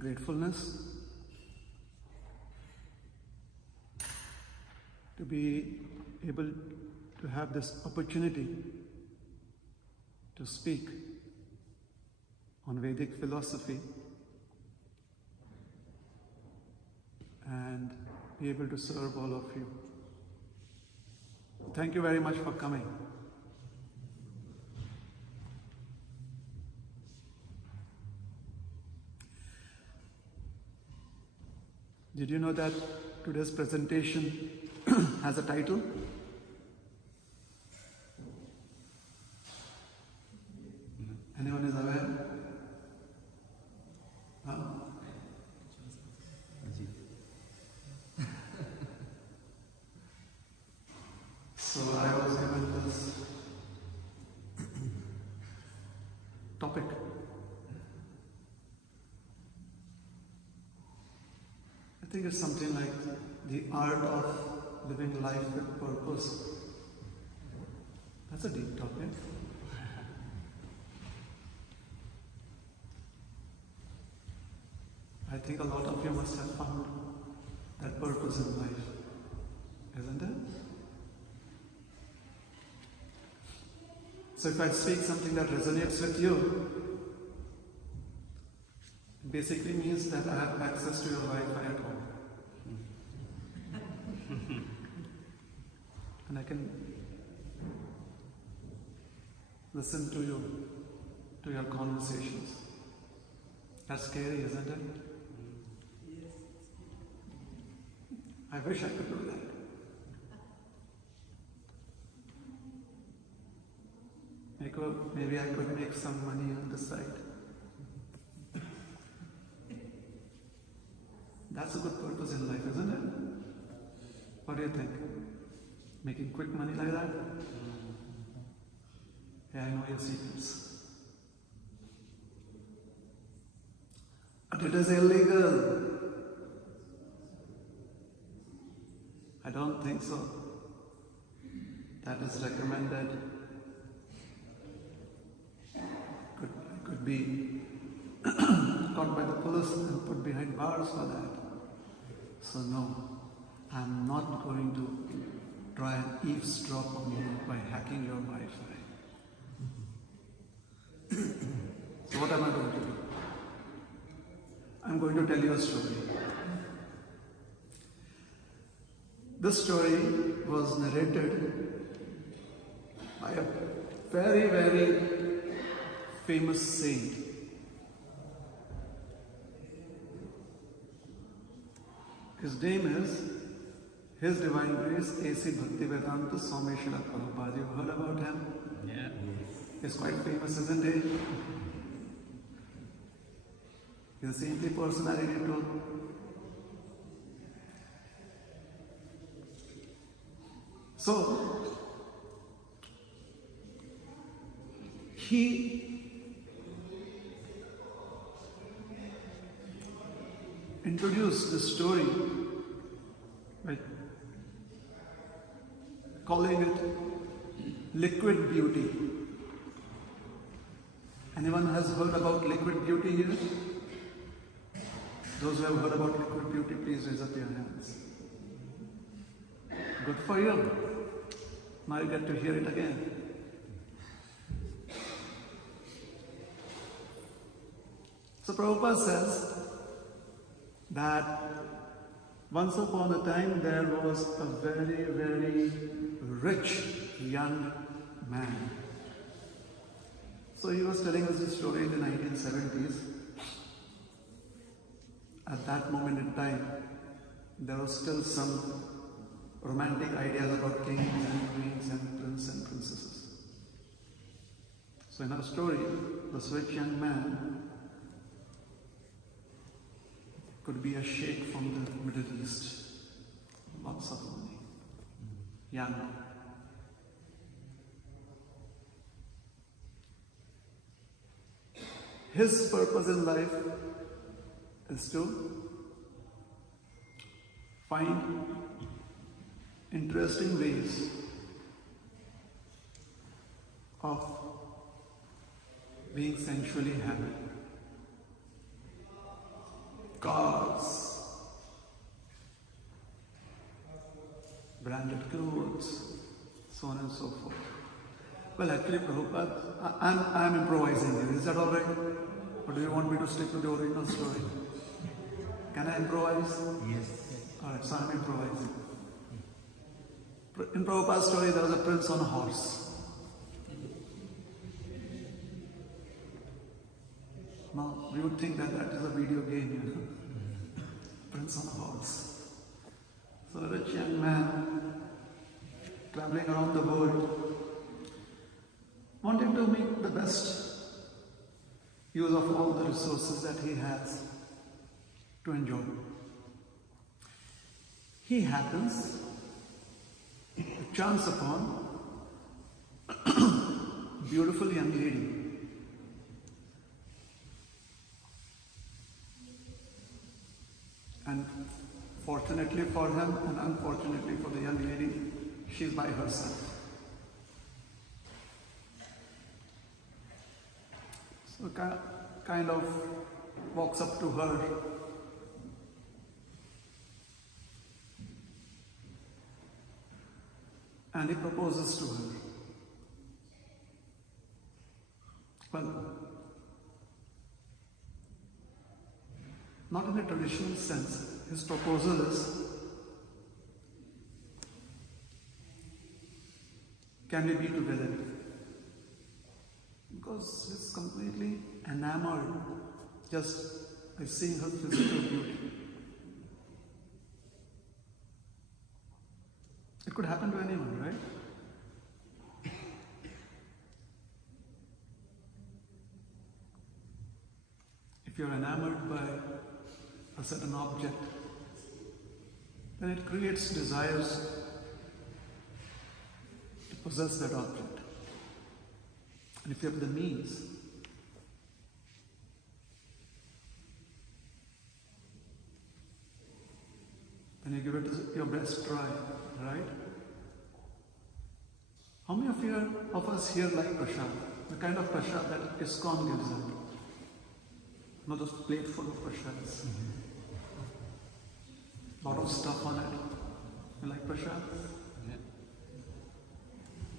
and gratefulness to be able to have this opportunity to speak on Vedic philosophy and be able to serve all of you. Thank you very much for coming. Did you know that today's presentation has a title? Anyone is aware? Huh? So I was given this topic. I think it's something like the art of living life with purpose. That's a deep topic. I think a lot of you must have found that purpose in life, isn't it? So if I speak something that resonates with you, it basically means that I have access to your Wi-Fi at home. And I can listen to you, to your conversations. That's scary, isn't it? I wish I could do that. Maybe I could make some money on the side. That's a good purpose in life, isn't it? What do you think? Making quick money like that? Yeah, I know your secrets. But it is illegal. I don't think so. That is recommended. Could be caught by the police and put behind bars for that. So no, I'm not going to try and eavesdrop on you by hacking your Wi-Fi. So what am I going to do? I'm going to tell you a story. This story was narrated by a very, very famous saint. His name is His Divine Grace A.C. Bhaktivedanta Swami Srila Prabhupada. You've heard about him? Yeah. He's quite famous, isn't he? He's a saintly personality too. So, he introduced this story by calling it liquid beauty. Anyone has heard about liquid beauty here? Those who have heard about liquid beauty, please raise up your hands. Good for you. Now you get to hear it again. So Prabhupada says that once upon a time there was a very, very rich young man. So he was telling us this story in the 1970s. At that moment in time, there was still some romantic ideas about kings and queens and princes and princesses. So in our story, this rich young man could be a sheikh from the Middle East. Lots of money. Young. His purpose in life is to find interesting ways of being sensually happy. cars, branded clothes, so on and so forth. Well, actually, Prabhupada, I'm improvising here. Is that all right? Or do you want me to stick to the original story? Can I improvise? Yes. All right, so I'm improvising. In Prabhupada's story, there was a prince on a horse. Now, we would think that that is a video game, you know. Prince on a horse. So a rich young man traveling around the world, wanting to make the best use of all the resources that he has to enjoy. He happens to chance upon a beautiful young lady. And fortunately for him and unfortunately for the young lady, she's by herself. So kind of walks up to her and he proposes to her. Well, not in a traditional sense. His proposal is, can we be together? Because he's completely enamored just by seeing her physical beauty. It could happen to anyone, right? If you're enamored by a certain object, then it creates desires to possess that object. And if you have the means, then you give it your best try, right? How many of us here like prasad? The kind of prasad that ISKCON gives out. Not just plate full of prasads. Lot of stuff on it. You like prasad? Yeah.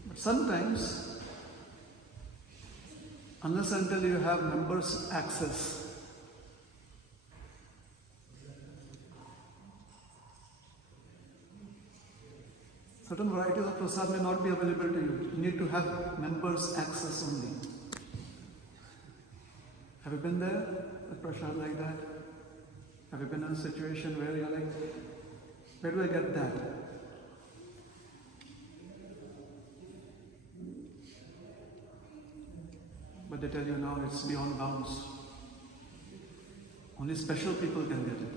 But sometimes, unless until you have members' access, certain varieties of prasad may not be available to you. You need to have members' access only. Have you been there? A prasad like that? Have you been in a situation where you're like, where do I get that? But they tell you now it's beyond bounds. Only special people can get it.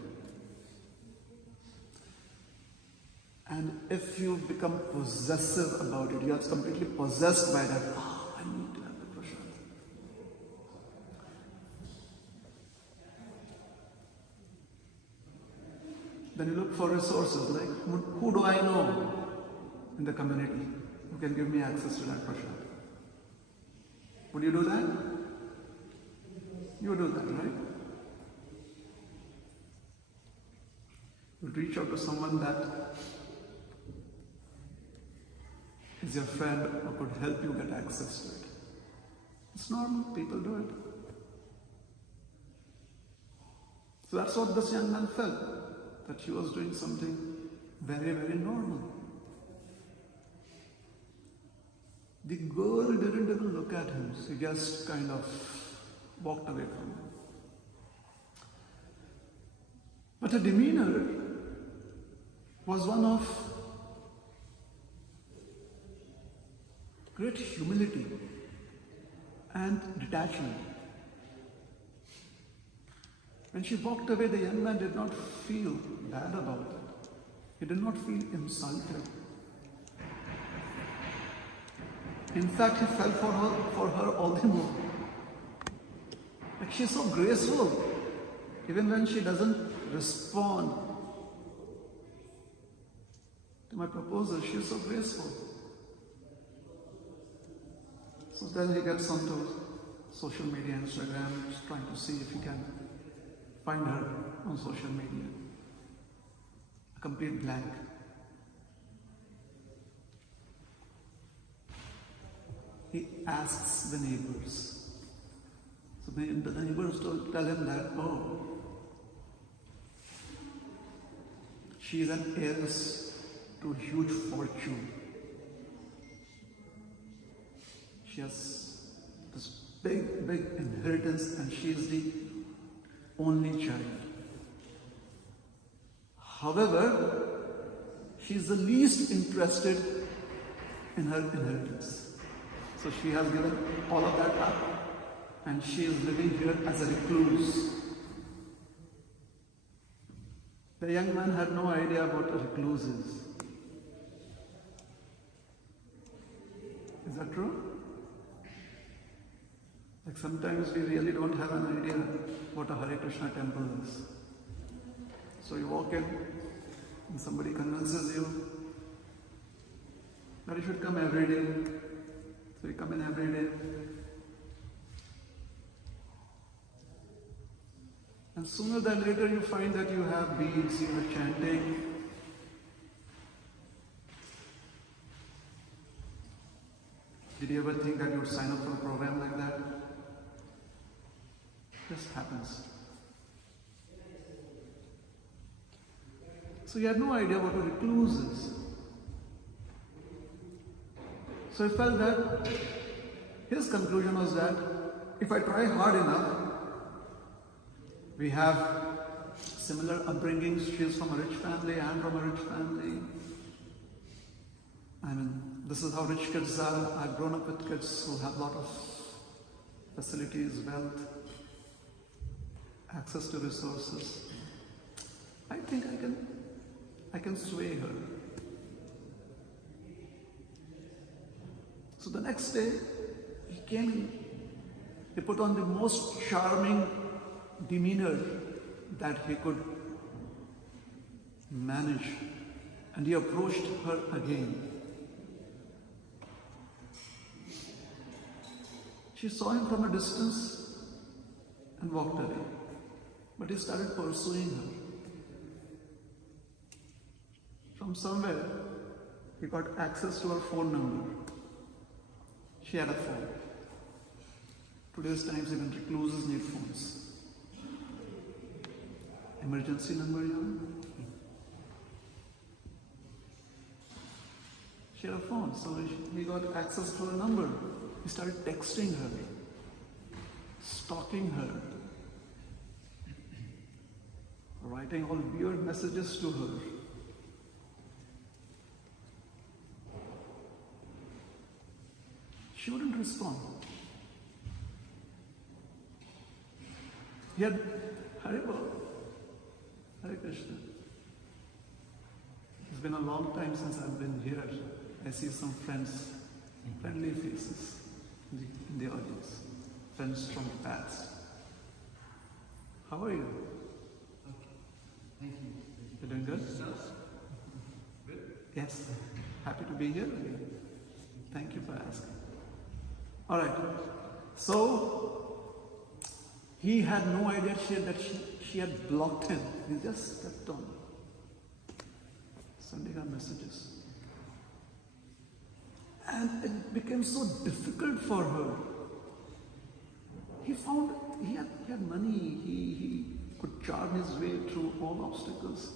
And if you become possessive about it, you are completely possessed by that. Oh, I need to have the prasad. Then you look for resources like, who do I know in the community who can give me access to that prasad? Would you do that? You would do that, right? You would reach out to someone that is your friend or could help you get access to it. It's normal, people do it. So that's what this young man felt, that he was doing something very, very normal. The girl didn't even look at him, she just kind of walked away from him. But her demeanor was one of great humility and detachment. When she walked away, the young man did not feel bad about it. He did not feel insulted. In fact, he felt for her all the more. Like, she's so graceful. Even when she doesn't respond to my proposal, she's so graceful. So then he gets onto social media, Instagram, trying to see if he can find her on social media. A complete blank. He asks the neighbors. So the neighbors tell him that, oh, she is an heiress to a huge fortune. She has this big inheritance and she is the only child. However, she is the least interested in her inheritance. So she has given all of that up and she is living here as a recluse. The young man had no idea what a recluse is. Is that true? Like sometimes we really don't have an idea what a Hare Krishna temple is. So you walk in and somebody convinces you that you should come every day. So you come in every day. And sooner than later you find that you have beads, you are chanting. Did you ever think that you would sign up for a program like that? This happens. So he had no idea what a recluse is. So he felt that his conclusion was that if I try hard enough, we have similar upbringings. She is from a rich family, I am from a rich family. I mean, this is how rich kids are. I've grown up with kids who have a lot of facilities, wealth, access to resources. I think I can sway her. So the next day, he came in. He put on the most charming demeanor that he could manage, and he approached her again. She saw him from a distance and walked away, but he started pursuing her. From somewhere, he got access to her phone number. She had a phone. Today's times, even recluses need phones. Emergency number, you know? She had a phone, so he got access to her number. He started texting her, stalking her, writing all weird messages to her. She wouldn't respond. He had Hare Krishna. It's been a long time since I've been here. I see some friends, friendly faces in the audience, friends from the past. How are you? Okay. Thank you. You doing good? Good. Yes. Happy to be here again. Thank you for asking. All right. So he had no idea that she had blocked him. He just kept on sending her messages. And it became so difficult for her. He found he had money. He could charm his way through all obstacles.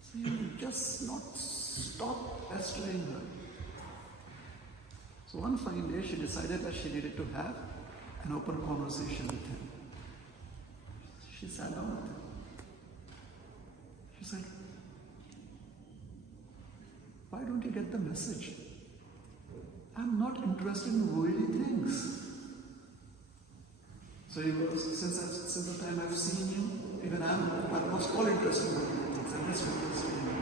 So he would just not stop pestering her. So one fine day, she decided that she needed to have an open conversation with him. She sat down with him. She said, "Why don't you get the message? I'm not interested in worldly things." So he was, since the time I've seen you, even I was all interested in worldly things. I'm just interested in you.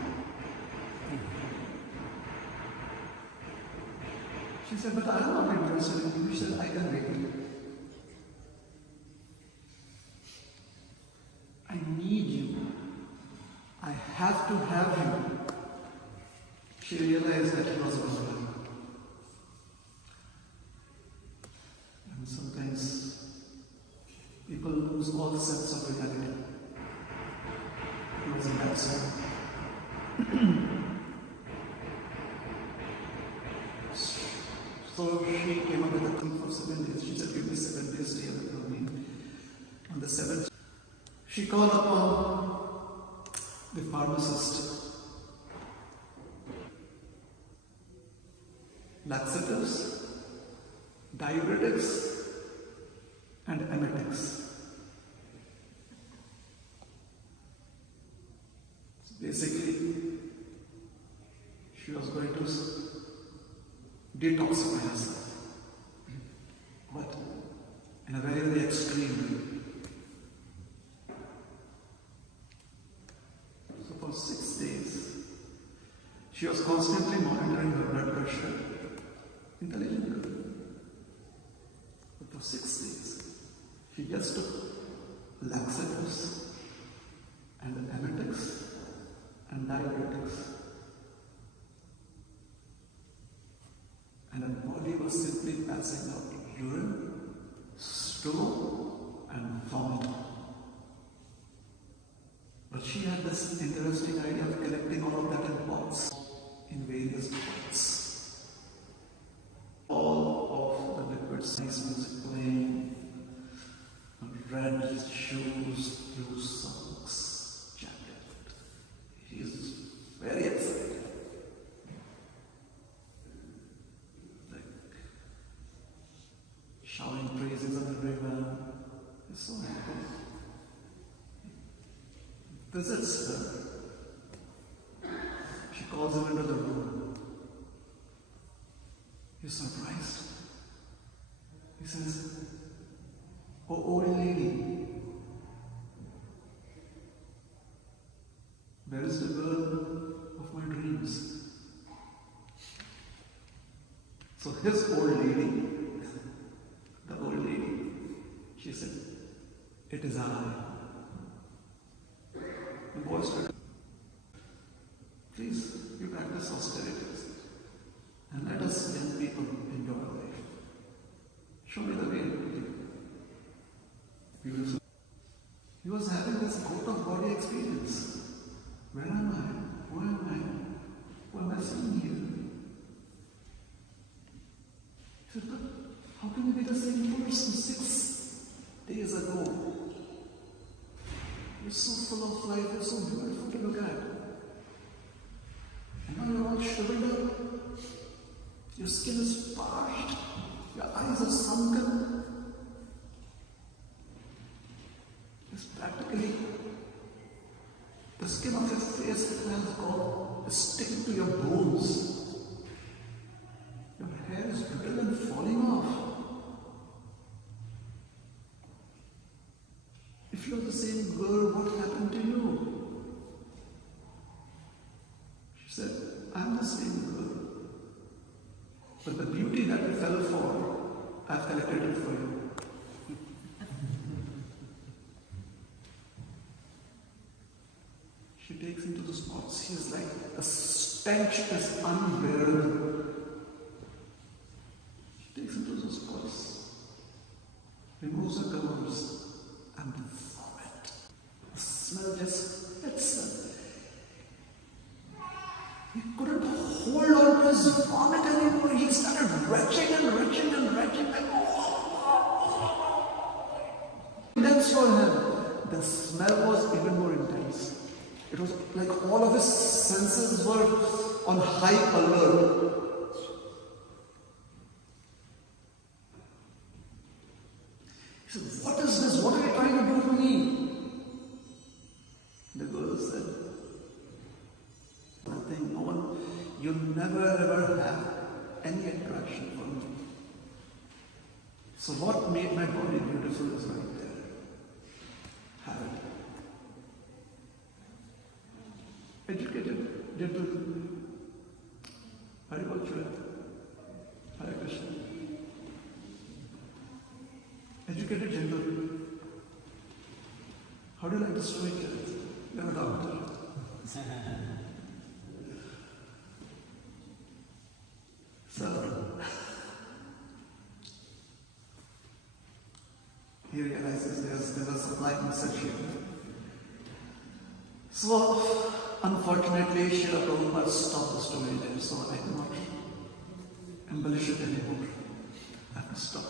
She said, "But I'm not interested in you." She said, "I can wait. I need you. I have to have you." She realized that he was wrong. And sometimes people lose all sense of reality. So she came up with a thing for 7 days. She said, give me 7 days, stay with me. On the 7th, she called upon the pharmacist. Laxatives, diuretics, and emetics. So basically, she was going to detoxify herself, but in a very, very extreme way. So for 6 days, she was constantly monitoring her blood pressure. Intelligent girl. But for 6 days, she just took laxatives and emetics and diuretics. And her body was simply passing out urine, stool, and vomit. But she had this interesting idea of collecting all of that in pots, in various pots. All of the liquids, nice music playing, red shoes, blue socks, jacket. He's very excited. Shouting praises on the river. He's so happy. Visits her. She calls him into the room. He's surprised. He says, "Oh, old lady, where is the girl of my dreams?" So his old lady, the old lady, she said, "It is I." The boy said, "Please, you practice austerities and let us young people enjoy life. Show me the way." Beautiful. He was having this out of body experience. Where am I? Who am I? Who am I seeing here? He said, "But how can you be the same person 6 days ago? You're so full of life, you're so beautiful to look at. And now you're all shriveled up. Your skin is parched. Your eyes are sunken. It's practically the skin of your face has got sticking to your bones. Your hair is brittle and falling off. If you're the same girl, what happened to you?" She said, "I'm the same girl. But the beauty that you fell for, I've collected it for you." She takes him to the spots. He's like, the stench is unbearable. She takes him to the spots, removes the covers, and the vomit. The smell just hits him. He couldn't hold on to his vomit anymore. He started retching and retching and retching. Intense for him. The smell was even more intense. It was like all of his senses were on high alert. He said, "What is this? What are you trying to do to me?" The girl said, "Nothing, no one. You'll never ever have any attraction for me. So what made my body beautiful is right there. Have it." Educated, gentle, Hare Hare Krishna. Educated, gentle. How do you like the story, kid? You're a doctor. So, he realizes there's a supply message here. So, unfortunately, Unfortunately, Srila Prabhupada stopped the story there, so I cannot embellish it anymore. I have to stop.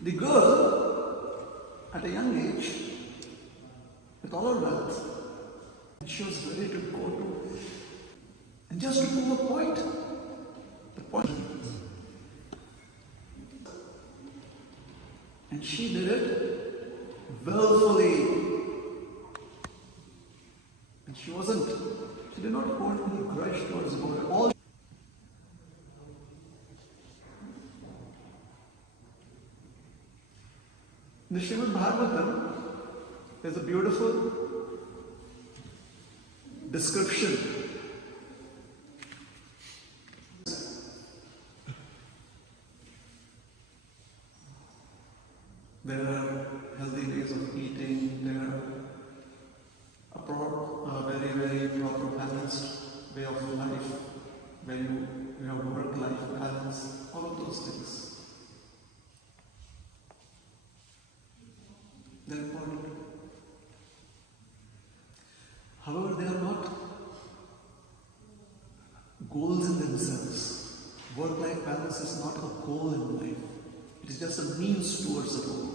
The girl, at a young age, with all her wealth, she was ready to go to, and just to prove a point. The point. And she did it willfully. And she did not hold any grudge towards the boy. All in the Srimad Bhagavatam, there's a beautiful description. There are healthy ways of eating, there are a very, very proper balanced way of life, where you have work-life balance, all of those things. They're important. However, they are not goals in themselves. Work-life balance is not a goal in life. It is just a means towards a goal.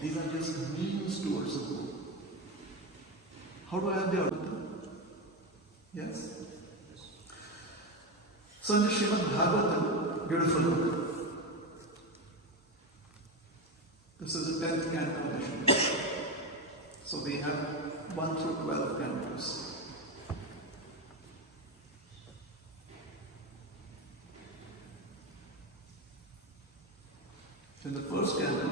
These are just means towards a goal. How do I have the outcome? Yes? So in the Srimad Bhagavatam, beautiful book. This is the 10th canto. So we have 1 through 12 cantos. In the first canto,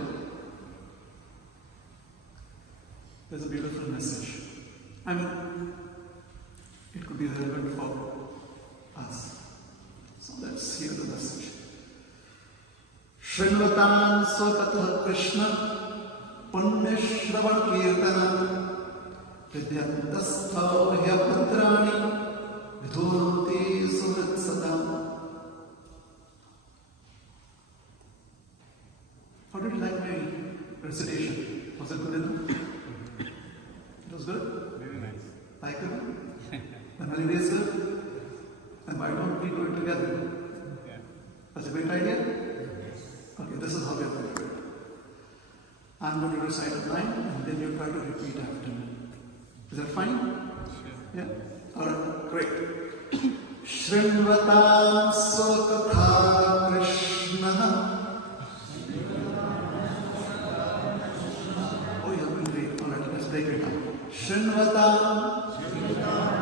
there's a beautiful message. I mean, it could be relevant for us. So let's hear the message. Shrinvatam Swakatha Krishna Punya Shravan Kirtana Vidyantastha Hyapadrani Vidhurti Suhrit Sadam. How did you like my recitation? Was it good enough? It was good? Very nice. Like it? The melody is good? And why don't we do it together? Yeah. That's a great idea? Okay, this is how we are going to do it. I'm going to recite a line and then you try to repeat after me. Is that fine? Sure. Yeah? Alright, great. Shrinvatam Swakatha Krishna. Oh, you're doing great. Alright, let's break it down. Shrinvatam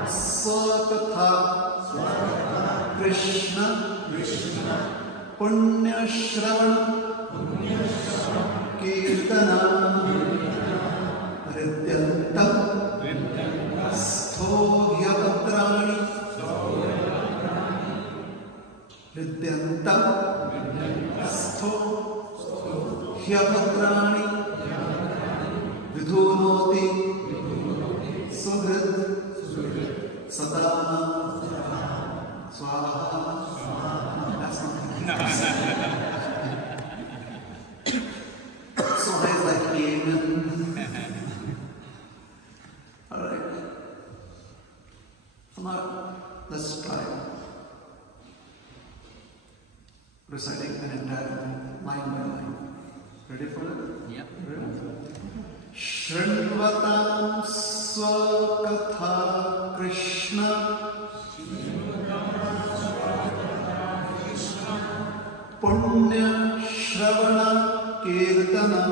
Swakatha Krishna Punya Shravan Kirtana Ridyantam Sthogya Padrani Ridyantam Sthogya Padrani Vidhunoti Suhrid Sadama Swaha. That's not Swaha is like amen. Alright. So now let's try reciting an entire line by line. Ready for it? Yep. Ready? Shrinvatam Swakatha Krishna Punya Shravana Kirtana.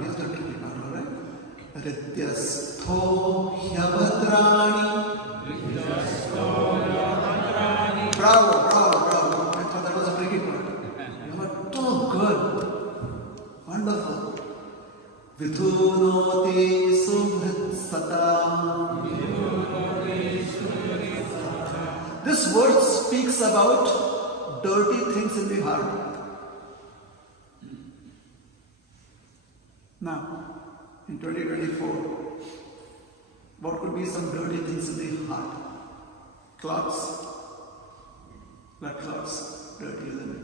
Here's the tricky part, alright? Rityastho Hyabhadrani. Bravo, bravo, bravo. I thought that was a tricky part. You were too good. Wonderful. Vidhunoti Suhrit Satam. This word speaks about dirty things in the heart. Now, in 2024, what could be some dirty things in the heart? Clothes, blood clots, dirty linen.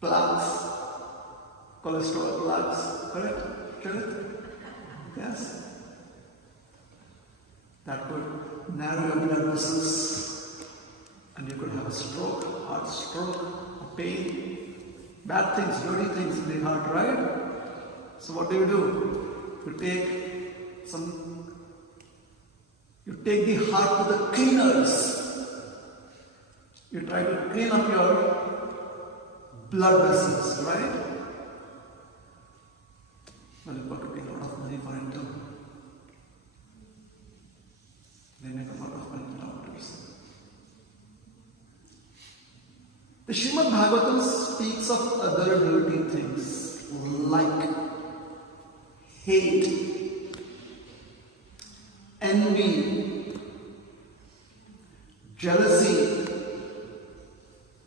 Plaques, cholesterol plaques, correct? Correct? Yes? That could narrow your blood vessels and you could have a stroke, heart stroke, a pain, bad things, dirty things in the heart, right? So what do? You take the heart to the cleaners. You try to clean up your blood vessels, right? Well, you've got to pay a lot of money for it too. They make a lot of money, doctors. The Srimad Bhagavatam speaks of other dirty things like hate, envy, jealousy,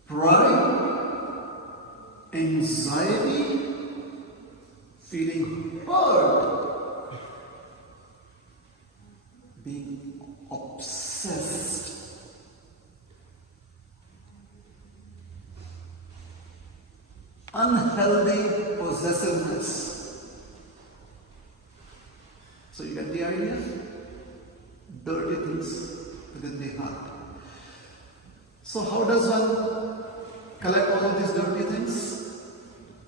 pride, anxiety, feeling hurt, being obsessed, unhealthy possessiveness. So you get the idea? Dirty things within the heart. So how does one collect all of these dirty things?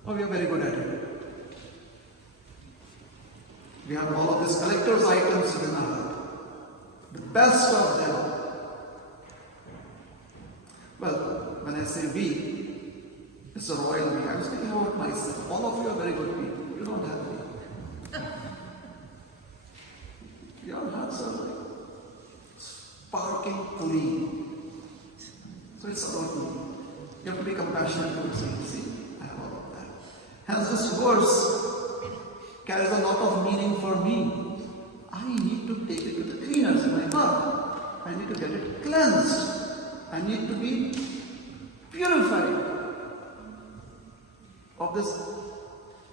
Oh, we are very good at it. We have all of these collector's items within our heart. The best of them. Well, when I say we, it's a royal we. I was thinking about myself. All of you are very good people. You don't have me. Your hearts are like sparking clean. So it's about me. You have to be compassionate towards me. See, I have all of that. Hence this verse carries a lot of meaning for me. I need to take it to the cleaners in my heart. I need to get it cleansed. I need to be purified of this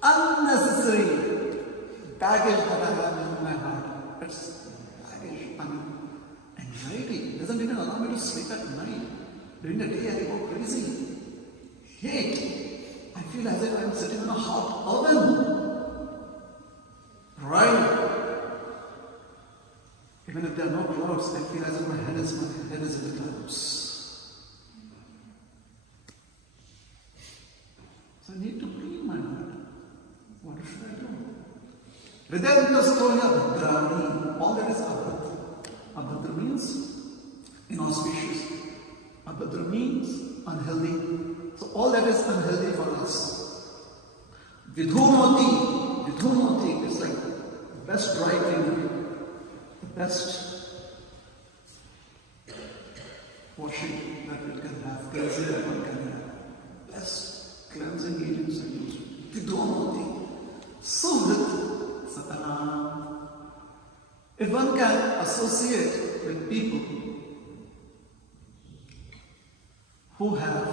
unnecessary baggage that I have in my heart. It's baggage, anxiety. It doesn't even allow me to sleep at night. During the day I go crazy. Hate. I feel as if I'm sitting in a hot oven. Pride. Even if there are no clouds, I feel as if my head is in the clouds. So I need to clean my heart. What should I do? Hridayantastoya bhadrani. All that is abhadra. Abhadra means inauspicious. Abhadra means unhealthy. So all that is unhealthy for us. Vidhunoti is like the best dry cleaner, the best washing that we can have, cleansing that one can have. Best cleansing agents are used. Vidhunoti. Suhrit Satanam. If one can associate with people who have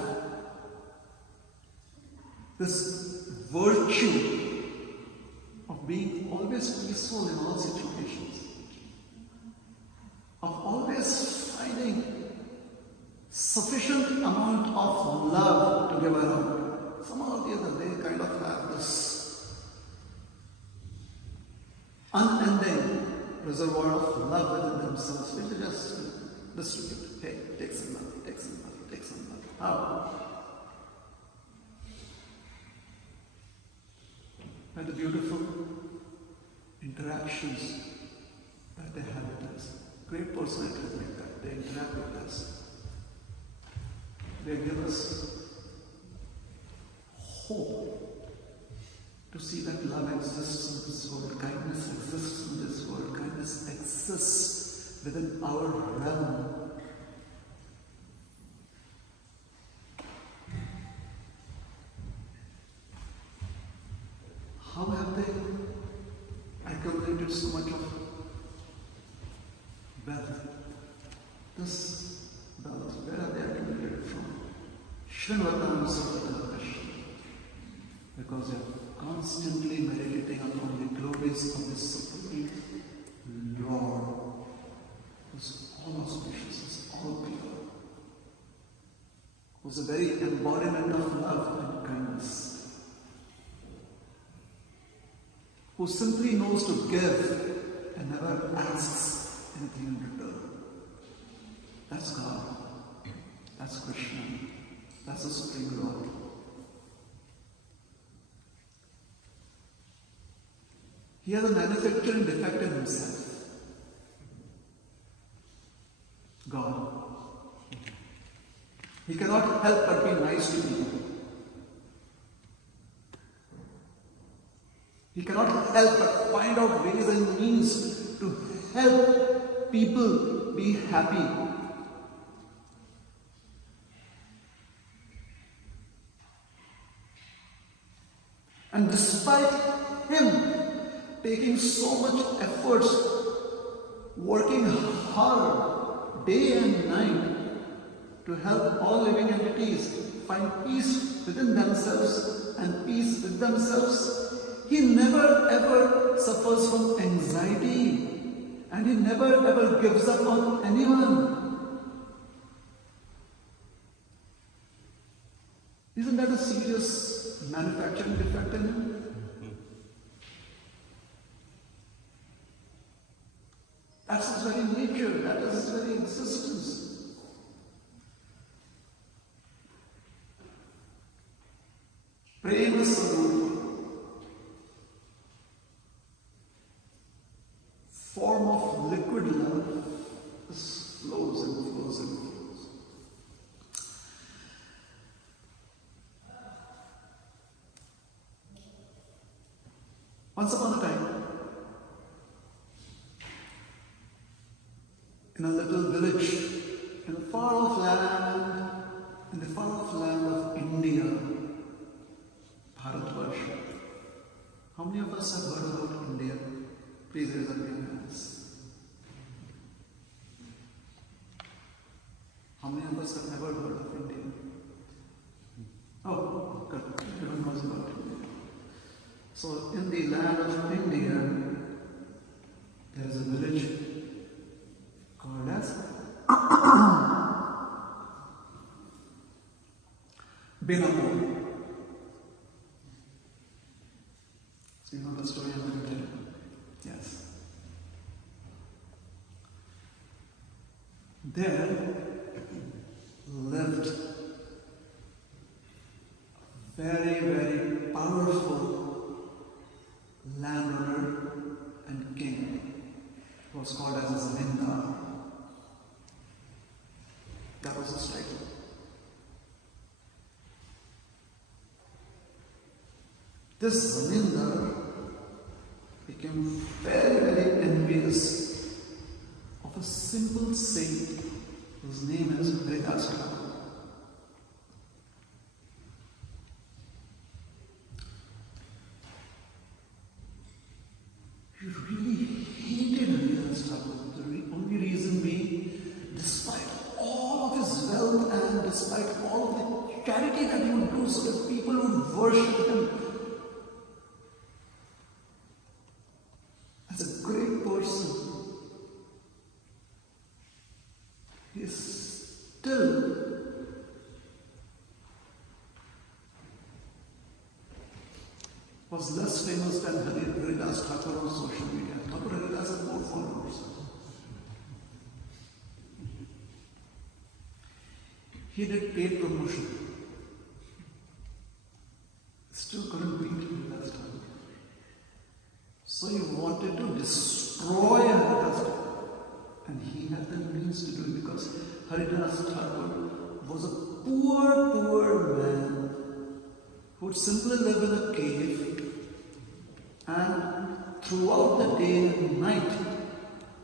this virtue of being always peaceful in all situations, of always finding sufficient amount of love to give around. Somehow or the other, they kind of have this unending reservoir of love within themselves, which they just distribute. Hey, take some love, take some love, take some love. How? By the beautiful interactions that they have with us. Great personalities like that. They interact with us. They give us hope to see that love exists in this world, kindness exists in this world, kindness exists within our realm. How have they accumulated so much of wealth? This wealth, where are they accumulated from? Srinvatam Sarvadakash. Because they are constantly meditating upon the glories of the Supreme Lord, who's all who simply knows to give and never asks anything in return. That's God. That's Krishna. That's the Supreme Lord. He has a manufacturing defect in himself. God. He cannot help but be nice to people. He cannot help but find out ways and means to help people be happy. And despite him taking so much efforts, working hard day and night to help all living entities find peace within themselves and peace with themselves, he never ever suffers from anxiety, and he never ever gives up on anyone. Isn't that a serious manufacturing defect in him? That's his very nature, that is his very existence. Prema Sarupa, form of liquid love, this flows and flows and flows. Once upon a time, in a little village, in a far-off land, in the far-off land of India, Bharatvarsha. How many of us have heard about India? Please raise up your hands. How many of us have never heard of India? Oh, good. Everyone knows about India. So, in the land of India, there is a village called as Benapur. So you know the story I'm going to tell you? Yes. There lived a very, very powerful landowner and king who was called as a Zamindar. That was his title. This Zamindar became very, very envious of a simple saint whose name is Haridas Thakur. He really hated Haridas Thakur. The only reason being, despite all of his wealth and despite all of the charity that he would do so that people would worship him as a great person, he still was less famous than Haridas Thakur on social media. Thakur Haridas had more followers. He did paid promotion. Still couldn't beat Haridas Thakur. So he wanted to destroy Haridas Thakur. And he had the means to do it because Haridas Thakur was a poor, poor man who would simply live in a cave, and throughout the day and night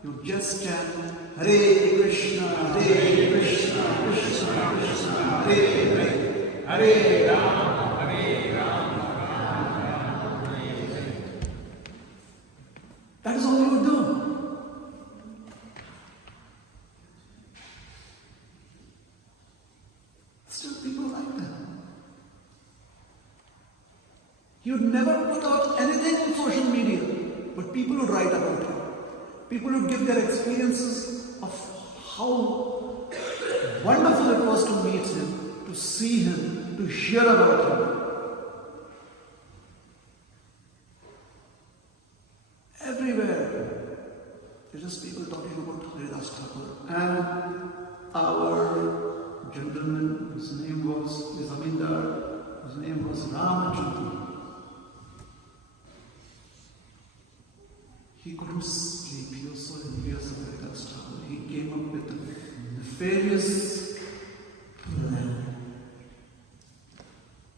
he would just chant Hare Krishna, Hare Krishna, Krishna Krishna, Hare Hare, Hare Rama, Hare Rama, Hare Hare. That is all he would do. Still people like that. He would never put out anything on social media, but people would write about him. People would give their experiences of how wonderful it was to meet him, to see him, to hear about him. everywhere. There's just people talking about Haridas Thakur. And our gentleman, his name was, his Zamindar, his name was Ramachandra. He couldn't sleep, he was so envious of Haridas Thakur. He came up with a nefarious plan.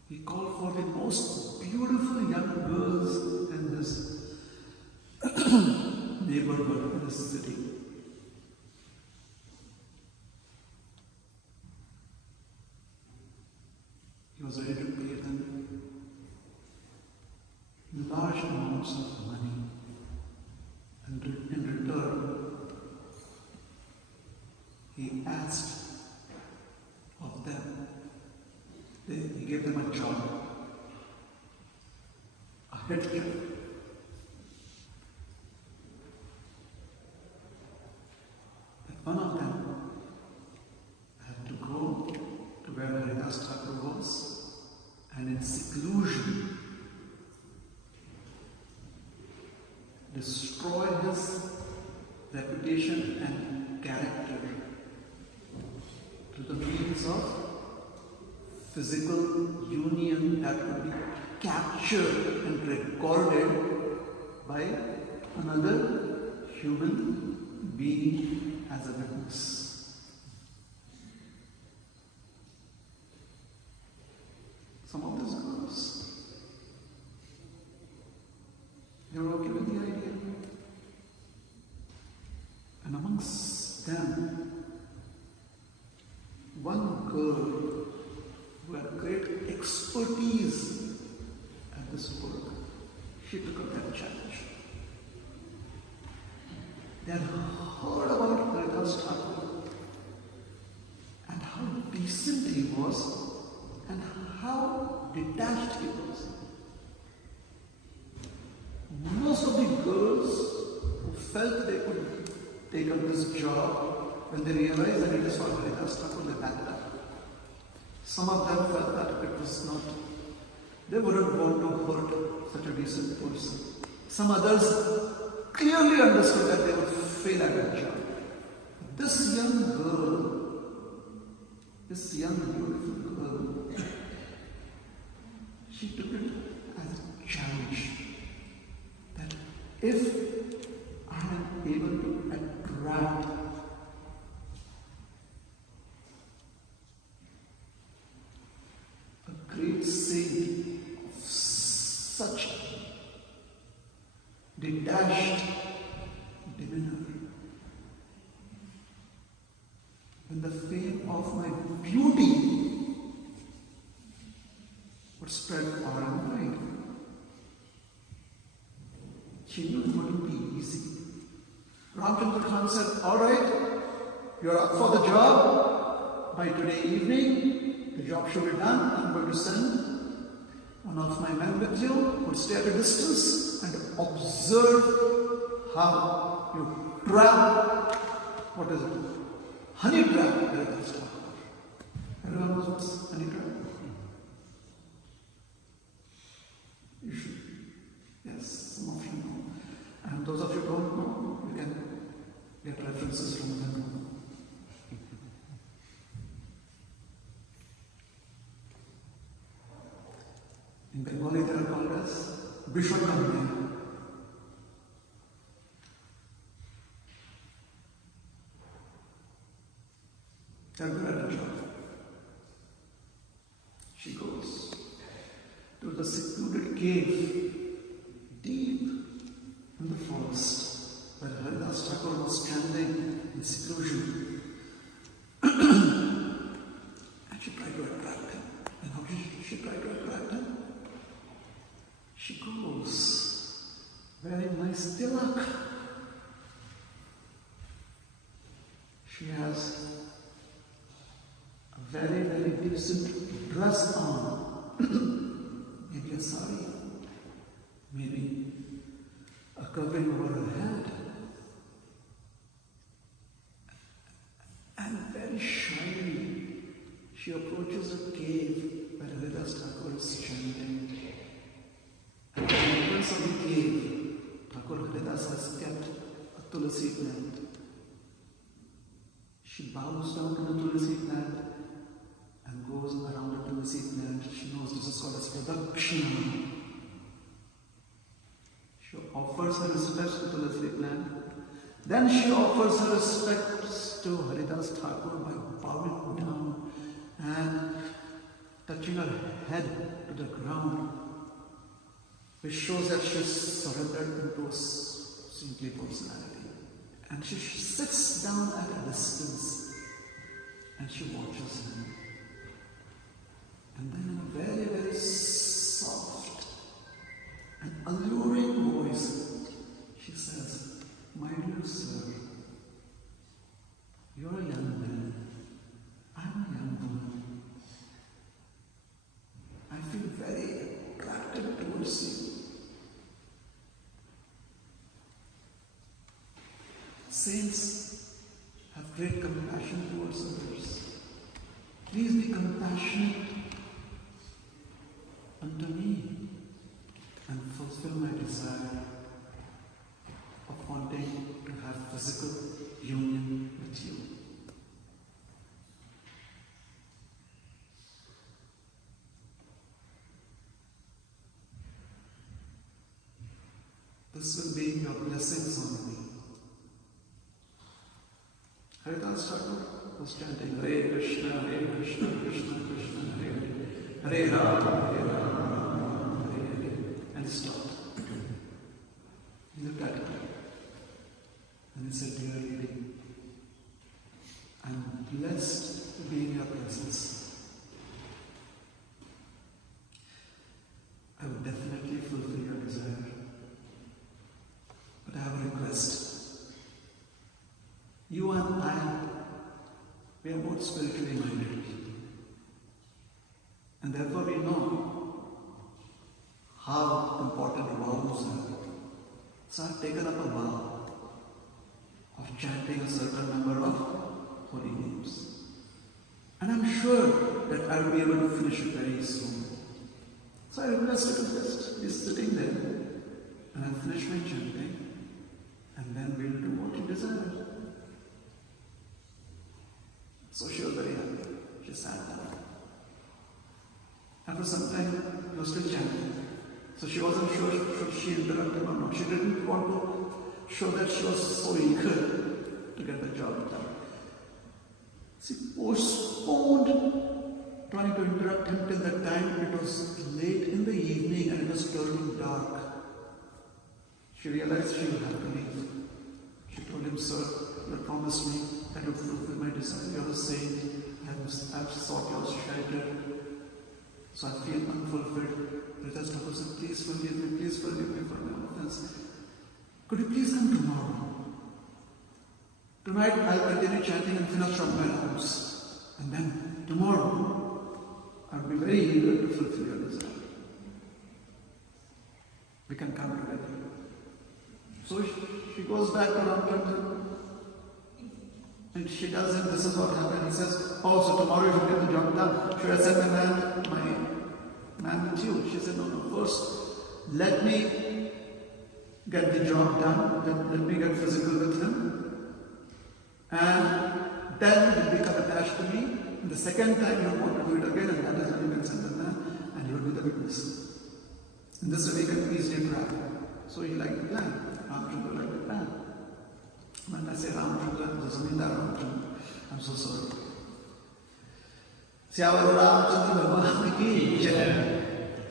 He called for the most beautiful young girls in this neighborhood, in this city. He was ready to pay them large amounts of money. And in return, he asked of them, he gave them a job, a head job. But one of them had to go to where Haridas Thakur was, and in seclusion destroy his reputation and character through the means of physical union that would be captured and recorded by another human being as a witness. Some of these girls, they were okay with the idea. And amongst them, one girl who had great expertise at this work, she took up that challenge. They had heard about Haridas Thakur and how decent he was and how detached he was. Most of the girls who felt they could take up this job, when they realized that it is for Haridas Thakur, they backed up. Some of them felt that it was not, they wouldn't want to hurt such a decent person. Some others clearly understood that they would fail at that job. This young girl, this young beautiful girl, she took it as a challenge that if I am able to attract a great saint of such detached demeanor, when the fame of my beauty would spread far and wide. She knew it wouldn't be easy. Ramchandra Khan said, all right, you're up for the job. By today evening, the job should be done. I'm going to send one of my men with you who will stay at a distance and observe how you trap, what is it? Honey trap. Everyone knows what's honey trap? You should. Yes, some of you know. And those of you who don't know, you can get references from them. In Bengali, they are called as Bishwakamya. They're good at a job. She goes to the secluded cave deep in the forest where Haridas Thakur was standing in seclusion. And she tried to attract him. And how did she try to attract him? She goes wearing nice tilak. She has a very, very decent dress on. Maybe a sari. Maybe a covering over her head. And very shyly, she approaches a cave where Haridas Thakur is chanting. At the entrance of the cave, Thakur Haridas has tulsi plant. She bows down to the tulsi plant and goes around the tulsi plant. She knows this is called as pradakshina. She offers her respects to tulsi plant. Then she offers her respects to Haridas Thakur by bowing down and touching her head to the ground, which shows that she is surrendered into a saintly personality. And she sits down at a distance and she watches him. And then in a very, very soft and alluring voice, she says, "My dear sir, you're a young man, I'm a young woman. I feel very attracted towards you. Saints have great compassion towards others. Please be compassionate unto me and fulfill my desire of wanting to have physical union with you." This will be your blessings on me. Haridas Thakur was chanting Hare Krishna, Krishna Krishna, Hare Hare, Hare Rama, Hare Rama, Hare Hare, and stopped. He looked at her and he said, "Dear lady, I'm blessed to be in your presence. I will definitely fulfill your desire. But I have a request. You and I, we are both spiritually minded. And therefore we know how important vows are. So I've taken up a vow of chanting a certain number of holy names. And I'm sure that I'll be able to finish it very soon. So I request you to just be sitting there and I'll finish my chanting. And then we'll do what you desire." So she was very happy. She sat down. After some time, he was still chanting. So she wasn't sure should she interrupt him or not. She didn't want to show that she was so eager to get the job done. She postponed trying to interrupt him till that time. It was late in the evening and it was turning dark. She realized she would have to leave. She told him, "Sir, you promised me that you would fulfill my desire. You are a saint. I have sought your shelter. So I feel unfulfilled." Haridas Thakur said, "Please forgive me for my offense. Could you please come tomorrow? Tonight I'll continue chanting and finish from my house. And then tomorrow I'll be very eager to fulfill your desire. We can come together." So she goes back to Ramchandra and she tells him this is what happened. He says, "Oh, so tomorrow you should get the job done. Should I send my man with you?" She said, No, first let me get the job done, then let me get physical with him, and then he'll become attached to me. And the second time he'll want to do it again, and that is when you can send the man and he'll be the witness. And this way we can easily travel. So he liked the plan. Ramchandra liked the plan. When I say Ramchandra, the Zamindar Ramchandra, I'm so sorry. Syawar Ramchandra Bhagwan ki jai.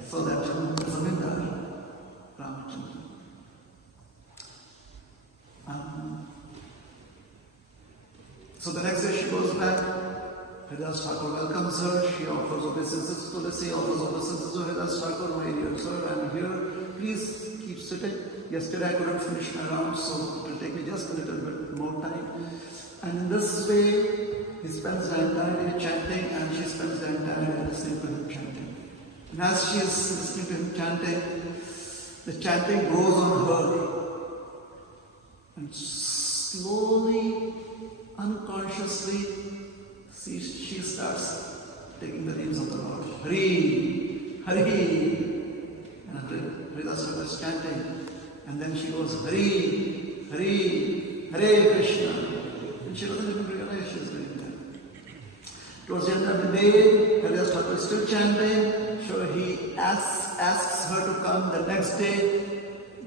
So that the Zamindar Ramchandra. So the next day she goes back. Haridas Thakur welcomes her. She offers obeisances to Tulsi, offers obeisances to Haridas Thakur. "My dear sir, I'm here. Please keep sitting. Yesterday I couldn't finish my round, so it will take me just a little bit more time." And in this way, he spends the entire day chanting, and she spends the entire day listening to him chanting. And as she is listening to him chanting, the chanting grows on her. And slowly, unconsciously, she starts taking the names of the Lord. Hari, Hari. And Haridas Thakur is chanting. And then she goes, Hari, Hari, Hare Krishna. And she doesn't even realize she's doing that. Towards the end of the day, Haridas Thakur is still chanting. So he asks her to come the next day.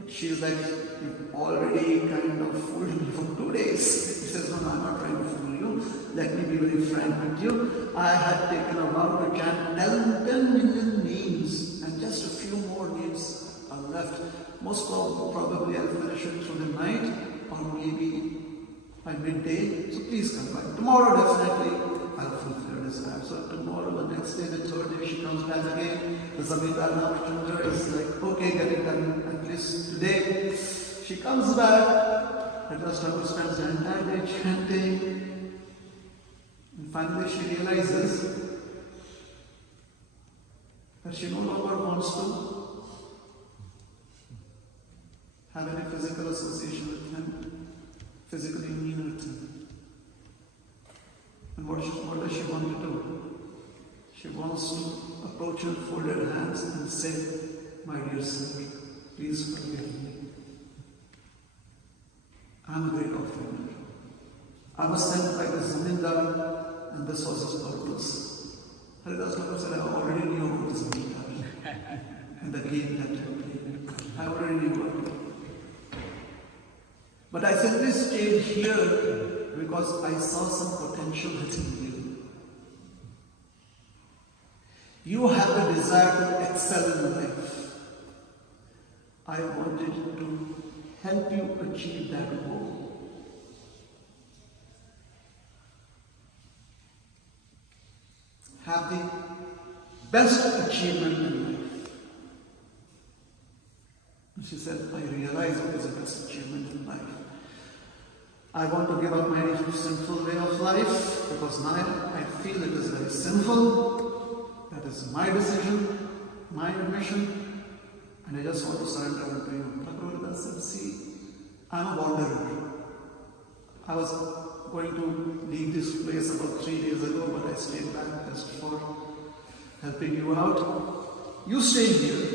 She's like, you've already kind of fooled me for 2 days. He says, no, I'm not trying to fool you. Let me be very frank with you. I had taken a vow to chant 10 million names, and just a few more names are left. Most probably I'll finish it through the night, or maybe by midday. So please come back. Tomorrow definitely I'll fulfill your desire. So tomorrow, the next day, the third day, she comes back again. The Samhita Ramachandra is like, okay, get it done at least today. She comes back. Haridas Thakur spends the entire day chanting. And finally she realizes that she no longer wants to have any physical association with him, physically mean with him. And what does she want to do? She wants to approach him, folded hands, and say, my dear sir, please forgive me. I'm a great offender. I was sent by the Zamindar, and this was his purpose. Haridas Thakur said, I already knew about the Zamindar and the game that you played. I already knew about it. But I simply stayed here because I saw some potential within you. You have a desire to excel in life. I wanted to help you achieve that goal. Have the best achievement in life. And she said, I realize what is the best achievement in life. I want to give up my sinful way of life because now I feel it is very sinful. That is my decision, my admission, and I just want to surrender unto you. Thakur said, see, I'm a wanderer. I was going to leave this place about 3 days ago, but I stayed back just for helping you out. You stay here.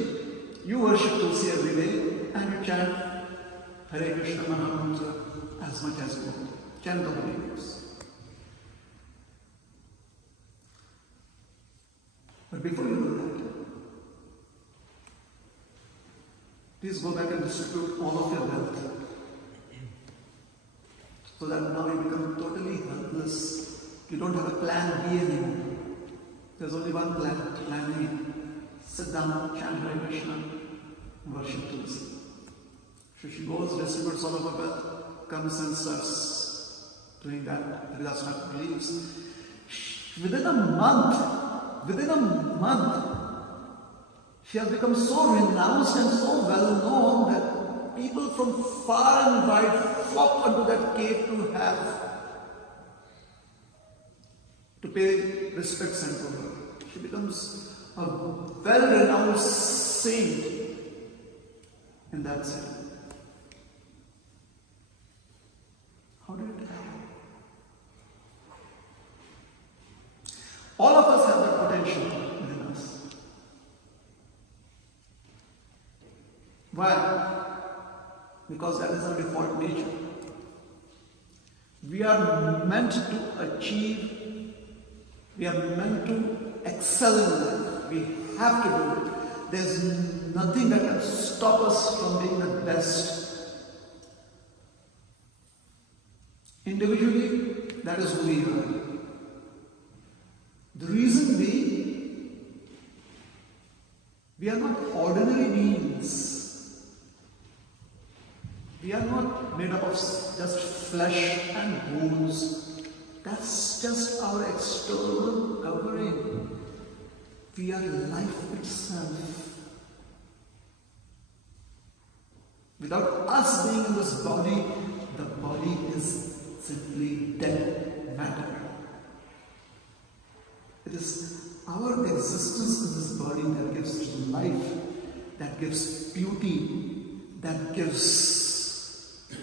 You worship Tulsi every day and you chant Hare Krishna Mahamantra as much as you want. Chant the Holy Names. But before you do that, please go back and distribute all of your wealth. So that now you become totally helpless. You don't have a plan B anymore. There's only one plan A. Sit down, chant Hare Krishna, worship Tulsi. So she goes, distributes all of her wealth, comes and starts doing that. Haridas Thakur leaves. Within a month, she has become so renounced and so well known that people from far and wide flock onto that cave to pay respects unto her. She becomes a well-renowned saint in that city. How did it happen? All of us have that potential within us. Why? Because that is our default nature. We are meant to achieve, we are meant to excel in life. We have to do it. There's nothing that can stop us from being the best. Individually, that is who we are. The reason being, we are not ordinary beings. We are not made up of just flesh and bones. That's just our external covering. We are life itself. Without us being in this body, the body is simply dead matter. It is our existence in this body that gives life, that gives beauty, that gives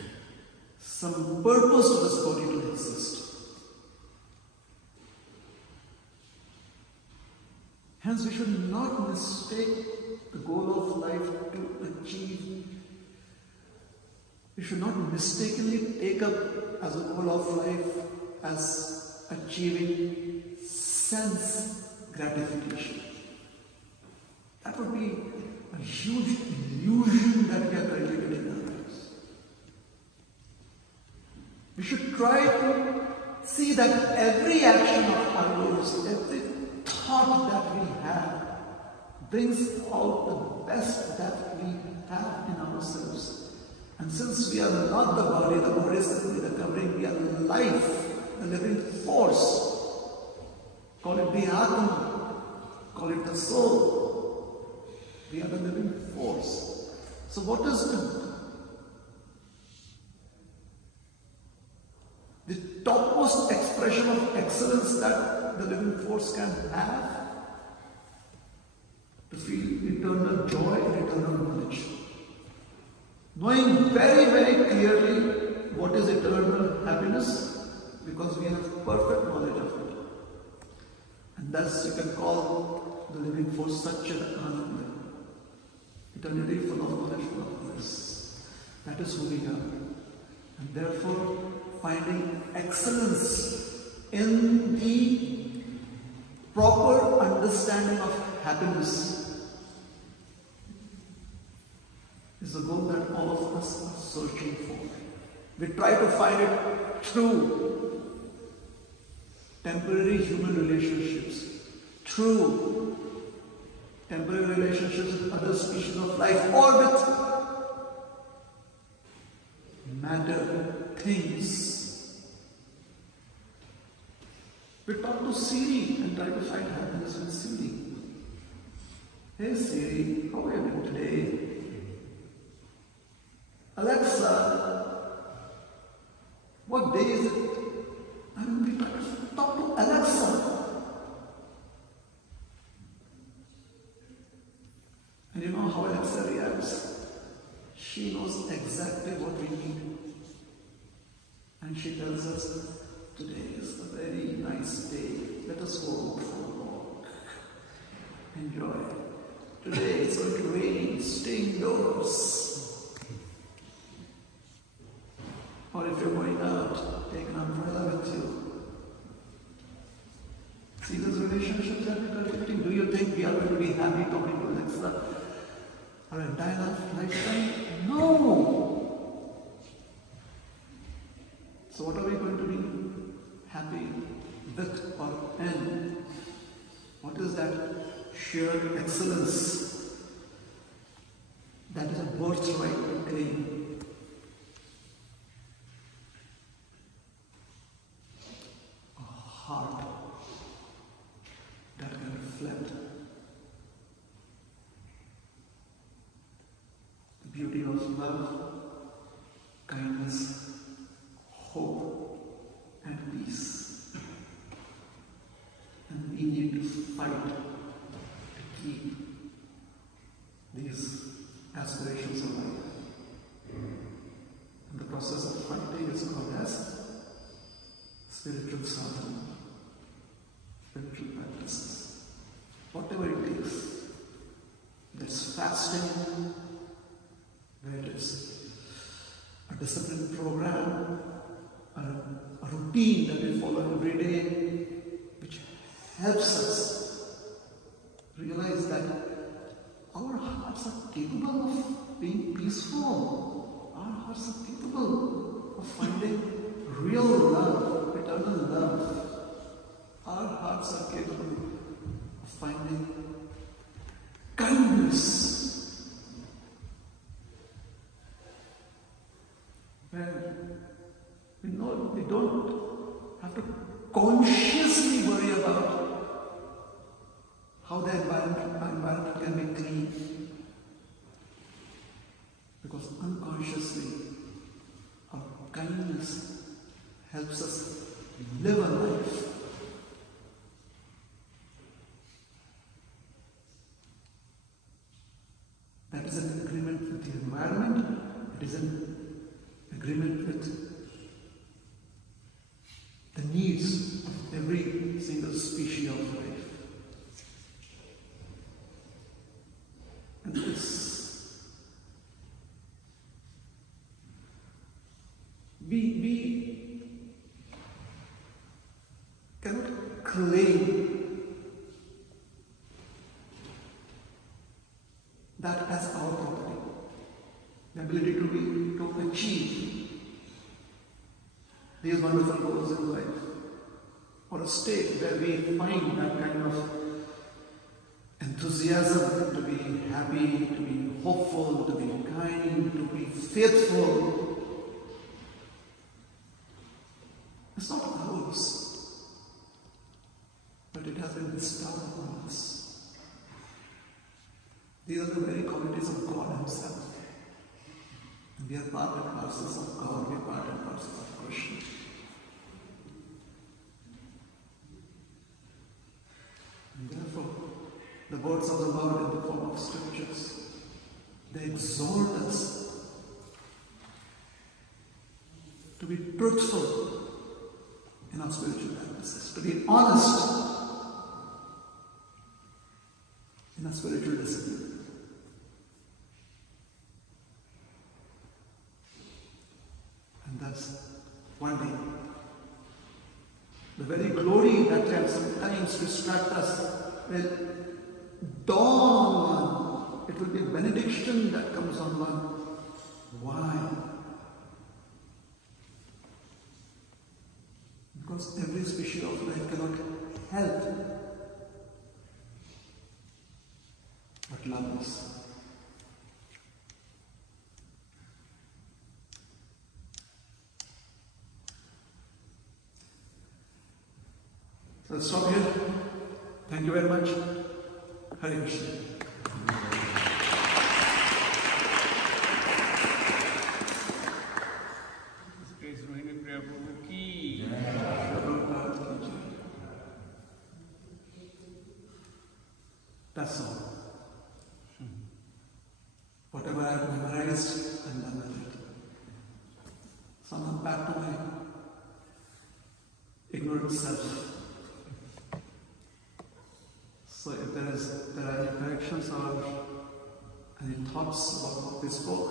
some purpose to this body to exist. Hence, we should not mistake the goal of life to achieve. We should not mistakenly take up as a goal of life as achieving sense gratification. That would be a huge illusion that we are cultivating in our lives. We should try to see that every action of ours, every thought that we have, brings out the best that we have in ourselves. And since we are not the body is simply the covering, we are the life, the living force. Call it the Atma, call it the soul. We are the living force. So what is the topmost expression of excellence that the living force can have? To feel eternal joy and eternal knowledge. Knowing very, very clearly what is eternal happiness, because we have perfect knowledge of it. And thus you can call the living force such an Ananda. Eternity full of knowledge, full of bliss. That is who we are. And therefore, finding excellence in the proper understanding of happiness is the goal that all of us are searching for. We try to find it through temporary human relationships, through temporary relationships with other species of life, or with matter, things. We talk to Siri and try to find happiness in Siri. Hey Siri, how are you doing today? Alexa, what day is it? And we try to talk to Alexa. And you know how Alexa reacts? She knows exactly what we need. And she tells us, today is a very nice day. Let us go for a walk. Enjoy. Today it's going to rain. Stay indoors. Or if you're going out, take an umbrella with you. See those relationships that we're cultivating? Do you think we are going to be happy talking to Alexa our entire lifetime? No! So what are we going to be happy with or in? What is that sheer excellence that is a birthright to claim? Heart that can reflect the beauty of love, kindness, hope, and peace. And we need to fight to keep these aspirations alive. And the process of fighting is called as spiritual sadhana. Spiritual practices. Whatever it takes. There's fasting, there is a disciplined program, a routine that we follow every day, which helps us realize that our hearts are capable of being peaceful. Our hearts are capable of finding real love, eternal love. Our hearts are capable of finding kindness. Where we know we don't have to consciously worry about how the environment can be clean. Because unconsciously, our kindness helps us live a life that is in agreement with the environment, it is in agreement with the needs of every single species of life. And this claim that as our property, the ability to achieve these wonderful goals in life, or a state where we find that kind of enthusiasm to be happy, to be hopeful, to be kind, to be faithful. It's not ours, but it has been bestowed upon us. These are the very qualities of God Himself. And we are part and parcels of God, we are part and parcels of Krishna. And therefore, the words of the Lord in the form of scriptures, they exhort us to be truthful in our spiritual practices, to be honest in our spiritual discipline. And thus, one day, the very glory that can sometimes distract us will dawn on one. It will be a benediction that comes on one. Why? Because every species of life cannot help but love us. So let's stop here. Thank you very much. Hare Krishna. Praise Rohini Priya Prabhu ki. That's all. Whatever I have memorized, I'm done with it. So I'm back to my ignorant self. So if there are any corrections or any thoughts about what we spoke,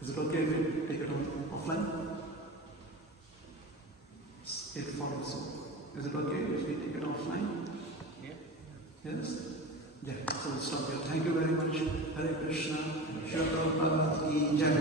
is it okay if we take it offline? It's 8:40, so is it okay if we take it offline? Yeah. Yes? Yeah, so we'll stop here. Thank you very much. Hare Krishna. Shri Prabhupada ki jai.